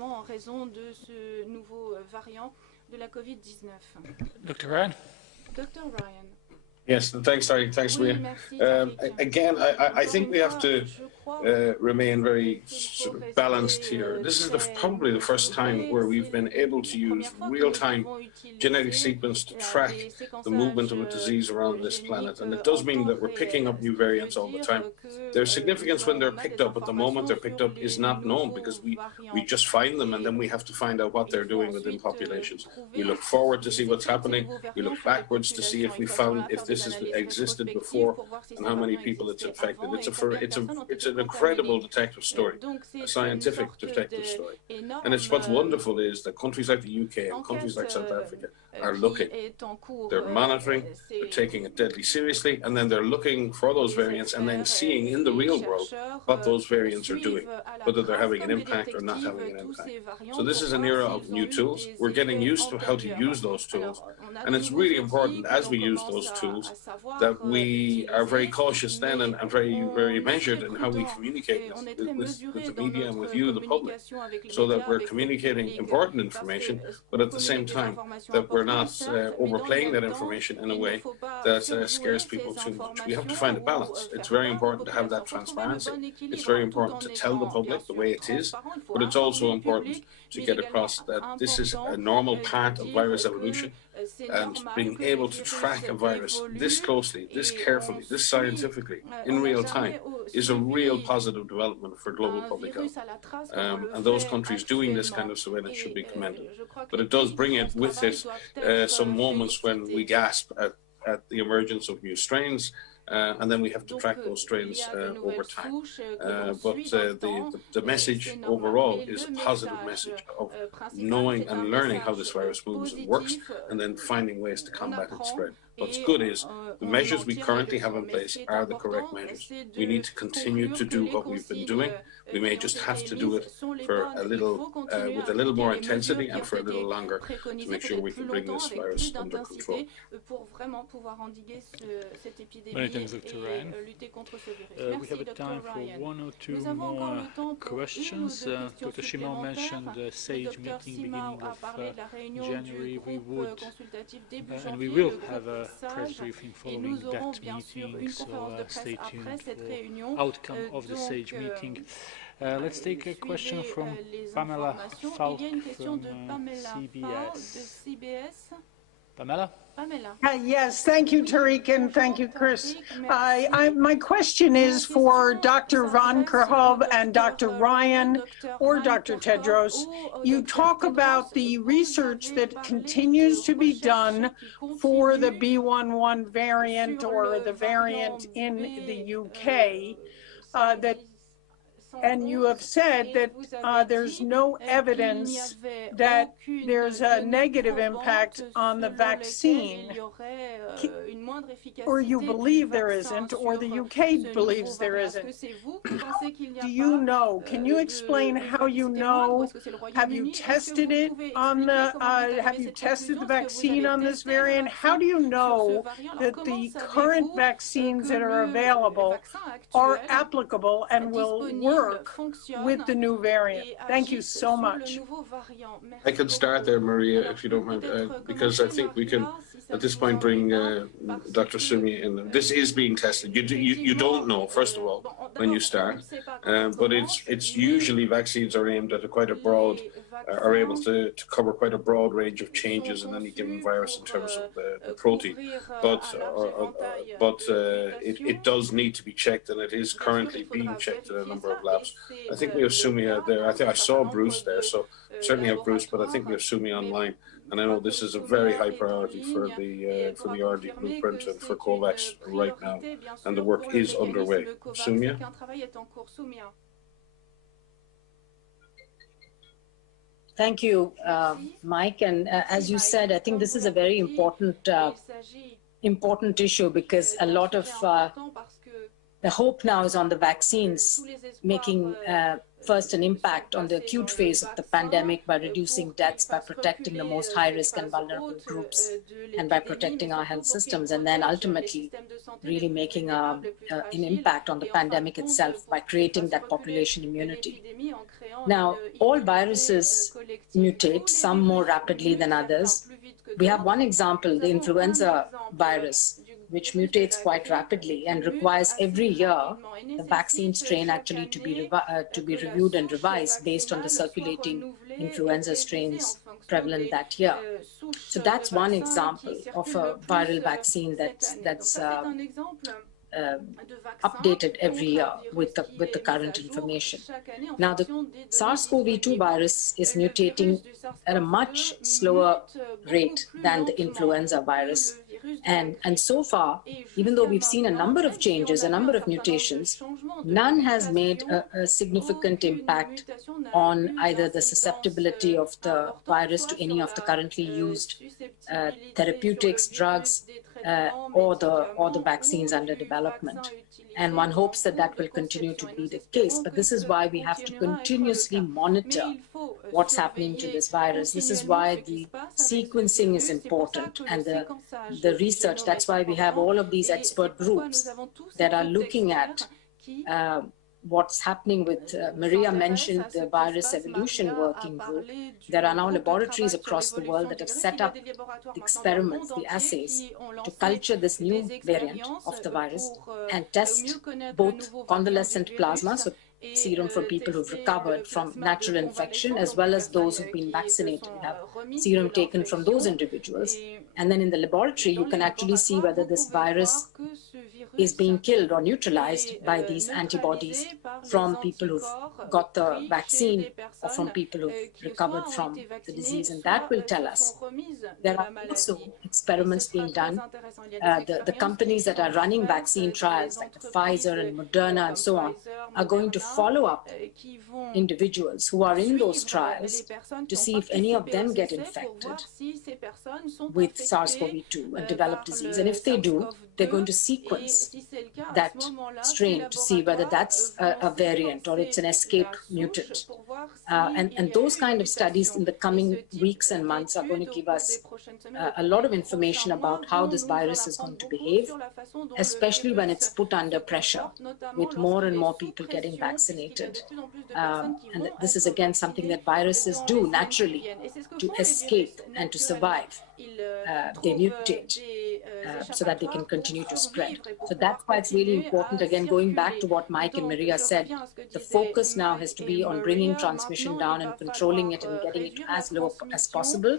Dr. Ryan? Dr. Ryan. Yes, thanks, thanks, Maria. Again, I think we have to remain very sort of balanced here. This is probably the first time where we've been able to use real-time genetic sequence to track the movement of a disease around this planet. And it does mean that we're picking up new variants all the time. Their significance when they're picked up, at the moment they're picked up, is not known, because we just find them and then we have to find out what they're doing within populations. We look forward to see what's happening. We look backwards to see if this has existed before and how many people it's infected. It's an incredible detective story, a scientific detective story. And what's wonderful is that countries like the UK and countries like South Africa are looking. They're monitoring, they're taking it deadly seriously, and then they're looking for those variants and then seeing in the real world what those variants are doing, whether they're having an impact or not having an impact. So this is an era of new tools. We're getting used to how to use those tools. And it's really important as we use those tools that we are very cautious then and very, very measured in how we communicate with the media and with you, the public, so that we're communicating important information, but at the same time that we're not overplaying that information in a way that scares people too much. We have to find a balance. It's very important to have that transparency. It's very important to tell the public the way it is, but it's also important to get across that this is a normal part of virus evolution, and being able to track a virus this closely, this carefully, this scientifically, in real time, is a real positive development for global public health. And those countries doing this kind of surveillance should be commended. But it does bring it with it some moments when we gasp at the emergence of new strains, and then we have to track those strains over time. But the message overall is a positive message of knowing and learning how this virus moves and works, and then finding ways to combat its spread. What's good is the measures we currently have in place are the correct measures. We need to continue to do what we've been doing. We may just have to do it for a little, with a little more intensity and for a little longer to make sure we can bring this virus under control. Many thanks, Dr. Ryan. We have a time for one or two more questions. Dr. Shimon mentioned the SAGE meeting beginning of January. We would, and we will have a press briefing following that meeting, so stay tuned for outcome of the SAGE meeting. Let's take a question from Pamela Falk from CBS. Pamela? Yes, thank you, Tariq, and thank you, Chris. My question is for Dr. Van Kerkhove and Dr. Ryan or Dr. Tedros. You talk about the research that continues to be done for the B11 variant or the variant in the UK, and you have said that there's no evidence that there's a negative impact on the vaccine, or you believe there isn't, or the UK believes there isn't. Do you know? Can you explain how you know? Have you tested it on the? Have you tested the vaccine on this variant? How do you know that the current vaccines that are available are applicable and will work with the new variant? Thank you so much. I can start there, Maria, if you don't mind, because I think we can, at this point, bring Dr. Sumi in. This is being tested. You don't know, first of all, when you start, but it's usually vaccines are aimed at quite a broad, are able to cover quite a broad range of changes in any given virus in terms of the protein. But it does need to be checked, and it is currently being checked in a number of labs. I think we have Sumi there. I think I saw Bruce there, so certainly have Bruce, but I think we have Sumi online. And I know this is a very high priority for the RD blueprint and for COVAX right now, and the work is underway. Sumia? Thank you, Mike. And as you said, I think this is a very important issue, because a lot of the hope now is on the vaccines making first an impact on the acute phase of the pandemic by reducing deaths, by protecting the most high-risk and vulnerable groups, and by protecting our health systems, and then ultimately really making an impact on the pandemic itself by creating that population immunity. Now, all viruses mutate, some more rapidly than others. We have one example, the influenza virus, which mutates quite rapidly and requires every year the vaccine strain actually to be reviewed and revised based on the circulating influenza strains prevalent that year. So that's one example of a viral vaccine that's updated every year with the current information. Now, the SARS-CoV-2 virus is mutating at a much slower rate than the influenza virus, And so far, even though we've seen a number of changes, a number of mutations, none has made a significant impact on either the susceptibility of the virus to any of the currently used therapeutics, drugs, or the vaccines under development. And one hopes that that will continue to be the case. But this is why we have to continuously monitor what's happening to this virus. This is why the sequencing is important, and the research. That's why we have all of these expert groups that are looking at what's happening with, Maria mentioned the virus evolution working group. There are now laboratories across the world that have set up the experiments, the assays, to culture this new variant of the virus and test both convalescent plasma, so serum from people who've recovered from natural infection, as well as those who've been vaccinated. We have serum taken from those individuals. And then in the laboratory, you can actually see whether this virus is being killed or neutralized by these antibodies from people who've got the vaccine or from people who've recovered from the disease. And that will tell us. There are also experiments being done. The companies that are running vaccine trials, like the Pfizer and Moderna and so on, are going to follow up individuals who are in those trials to see if any of them get infected with SARS-CoV-2 and develop disease. And if they do, they're going to sequence that strain to see whether that's a variant or it's an escape mutant. And those kind of studies in the coming weeks and months are going to give us a lot of information about how this virus is going to behave, especially when it's put under pressure with more and more people getting vaccinated. And this is again something that viruses do naturally to escape and to survive. They mutate so that they can continue to spread. So that's why it's really important, again, going back to what Mike and Maria said, the focus now has to be on bringing transmission down and controlling it and getting it as low as possible,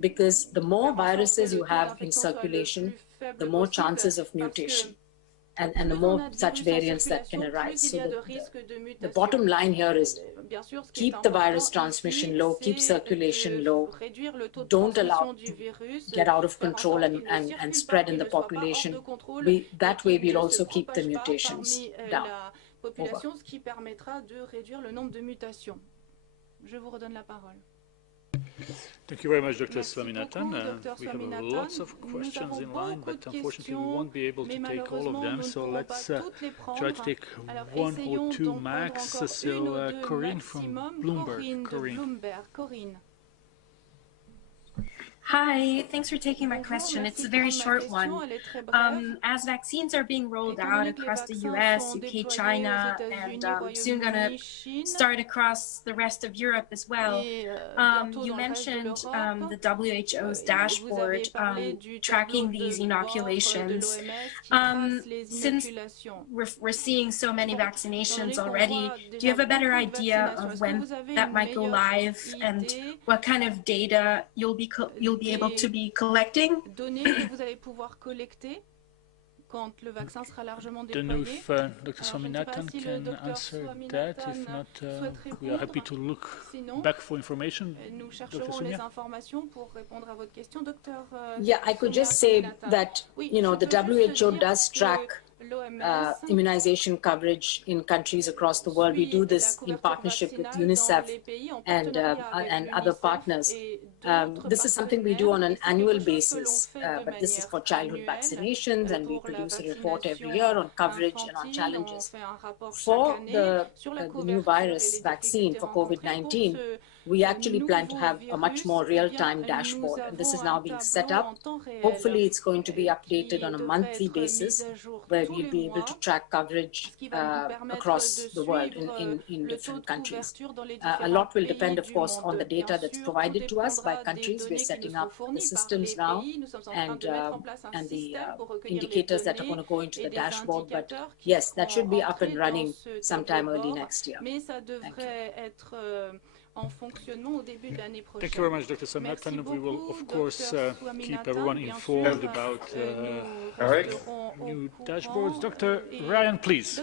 because the more viruses you have in circulation, the more chances of mutation. And the more such variants that can arise. So the bottom line here is keep the virus transmission low, keep circulation low, don't allow it to get out of control and spread in the population. That way we'll also keep the mutations down. Over. Thank you very much, Dr. Swaminathan. We have lots of questions in line, but unfortunately we won't be able to take all of them. So let's try to take one or two max. So Corinne from Bloomberg. Corinne. Hi, thanks for taking my question. It's a very short one. As vaccines are being rolled out across the US, UK, China, and soon going to start across the rest of Europe as well, you mentioned the WHO's dashboard tracking these inoculations. Since we're seing so many vaccinations already, do you have a better idea of when that might go live and what kind of data you'll be able to be collecting? Don't know if Dr. Swaminathan can answer that. If not, we are happy to look back for information. Dr. Soumya? Yeah, I could just say that, you know, the WHO does track immunization coverage in countries across the world. We do this in partnership with UNICEF and other partners. This is something we do on an annual basis, but this is for childhood vaccinations, and we produce a report every year on coverage and on challenges. For the new virus vaccine for COVID-19, we actually plan to have a much more real-time dashboard, and this is now being set up. Hopefully it's going to be updated on a monthly basis, where we'll be able to track coverage across the world in different countries. A lot will depend, of course, on the data that's provided to us by countries. We're setting up the systems now and the indicators that are going to go into the dashboard. But yes, that should be up and running sometime early next year. Thank you. Thank you very much, Dr. Samatan. We will, of course, keep everyone informed about new dashboards. Dr. Ryan, please.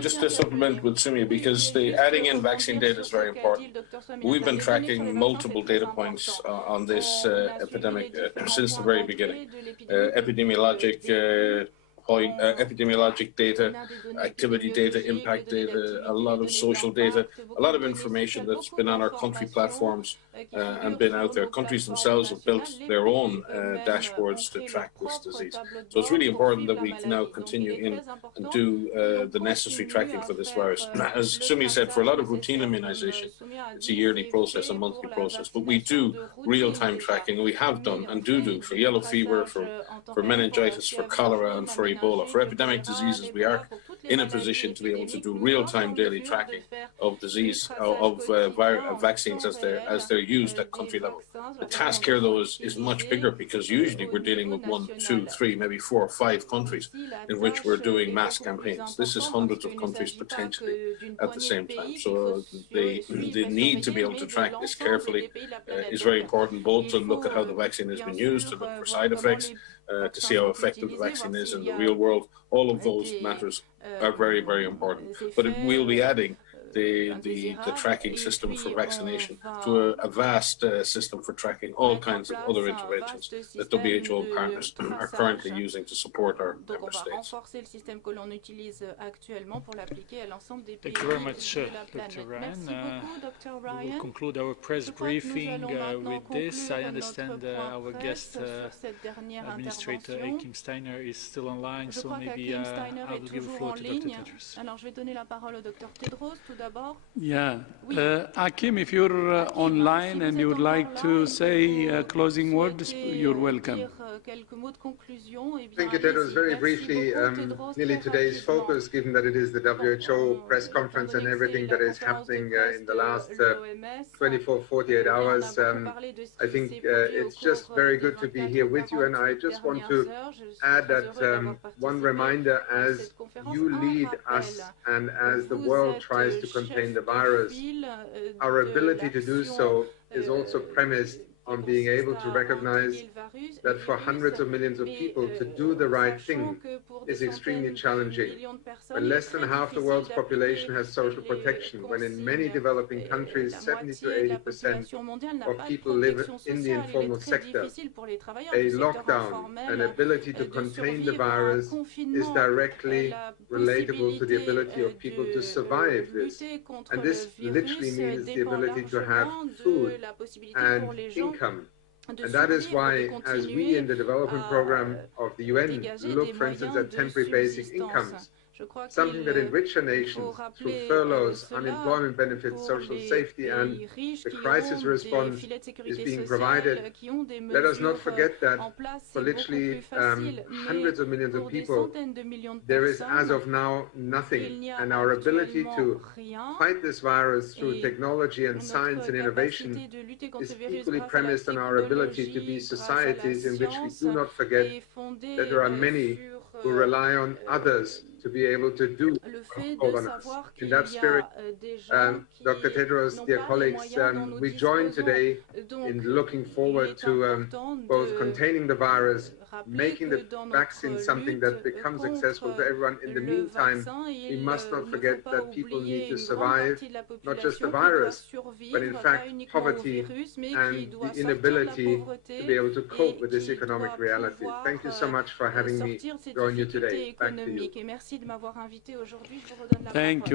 Just to supplement with Sumi, because the adding in vaccine data is very important. We've been tracking multiple data points on this epidemic since the very beginning. Epidemiologic data, activity data, impact data, a lot of social data, a lot of information that's been on our country platforms and been out there. Countries themselves have built their own dashboards to track this disease. So it's really important that we now continue in and do the necessary tracking for this virus. As Sumi said, for a lot of routine immunization, it's a yearly process, a monthly process, but we do real-time tracking. We have done and do for yellow fever, for meningitis, for cholera, and for Ebola. For epidemic diseases, we are in a position to be able to do real-time daily tracking of disease, of vaccines as they're used at country level. The task here, though, is much bigger, because usually we're dealing with 1, 2, 3, maybe 4 or 5 countries in which we're doing mass campaigns. This is hundreds of countries potentially at the same time. So the need to be able to track this carefully is very important, both to look at how the vaccine has been used, to look for side effects, to see how effective the vaccine is in the real world. All of those matters are very, very important. But we'll be adding the tracking system for vaccination to a vast system for tracking all kinds of other interventions that WHO partners are currently using to support our member states. Thank you very much, Dr. Ryan. We will conclude our press briefing with this. I understand our guest, Administrator Akim Steiner, is still online, so maybe I will give the floor to Dr. Tedros. Yeah, Akim, if you're online and you would like to say closing words, you're welcome. Thank you, Tedros. Very briefly, nearly today's focus, given that it is the WHO press conference and everything that is happening in the last 24, 48 hours, I think it's just very good to be here with you. And I just want to add that one reminder, as you lead us and as the world tries to contain the virus, our ability to do so is also premised on being able to recognize that for hundreds of millions of people to do the right thing is extremely challenging. When less than half the world's population has social protection, when in many developing countries 70 to 80% of people live in the informal sector, a lockdown, an ability to contain the virus is directly relatable to the ability of people to survive this. And this literally means the ability to have food and income. And that is why, as we in the development program of the UN look, for instance, at temporary basic incomes, something that in richer nations, through furloughs, unemployment benefits, social safety, and the crisis response is being provided, let us not forget that for literally hundreds of millions of people, there is, as of now, nothing. And our ability to fight this virus through technology and science and innovation is equally premised on our ability to be societies in which we do not forget that there are many who rely on others to be able to do over us. In that spirit, Dr. Tedros, dear colleagues, we join today in looking forward to both containing the virus, making the vaccine something that becomes accessible to everyone. In the meantime, we must not forget that people need to survive, not just the virus, but in fact poverty and the inability to be able to cope with this economic reality. Thank you so much for having me join you today. Back to you.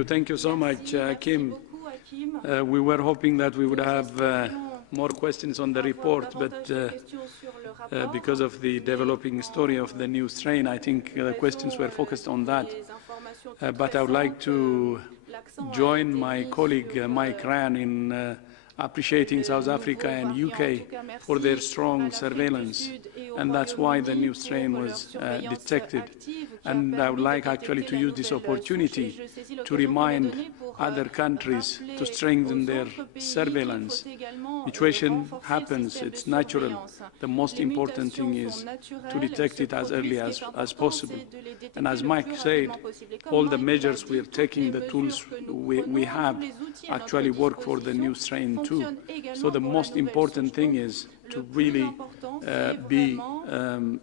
Thank you so much, Kim. We were hoping that we would have more questions on the report, but because of the developing story of the new strain, I think the questions were focused on that. But I would like to join my colleague Mike Ryan in appreciating South Africa and UK for their strong surveillance, and that's why the new strain was detected. And I would like actually to use this opportunity to remind other countries to strengthen their surveillance Mutation happens, it's natural. The most important thing is to detect it as early as possible. And as Mike said, all the measures we're taking, the tools we have actually work for the new strain too. So the most important thing is to really be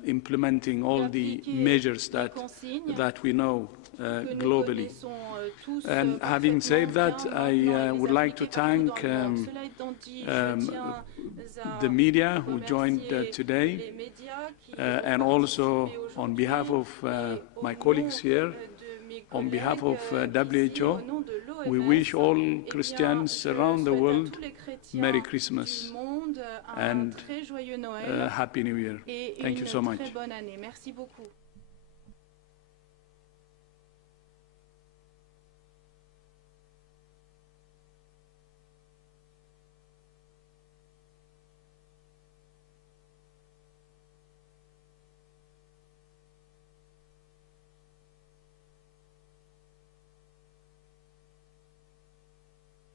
implementing all the measures that we know globally. And having said that, I would like to thank the media who joined today, and also on behalf of my colleagues here, on behalf of WHO, we wish all Christians around the world Merry Christmas and Happy New Year. Thank you so much.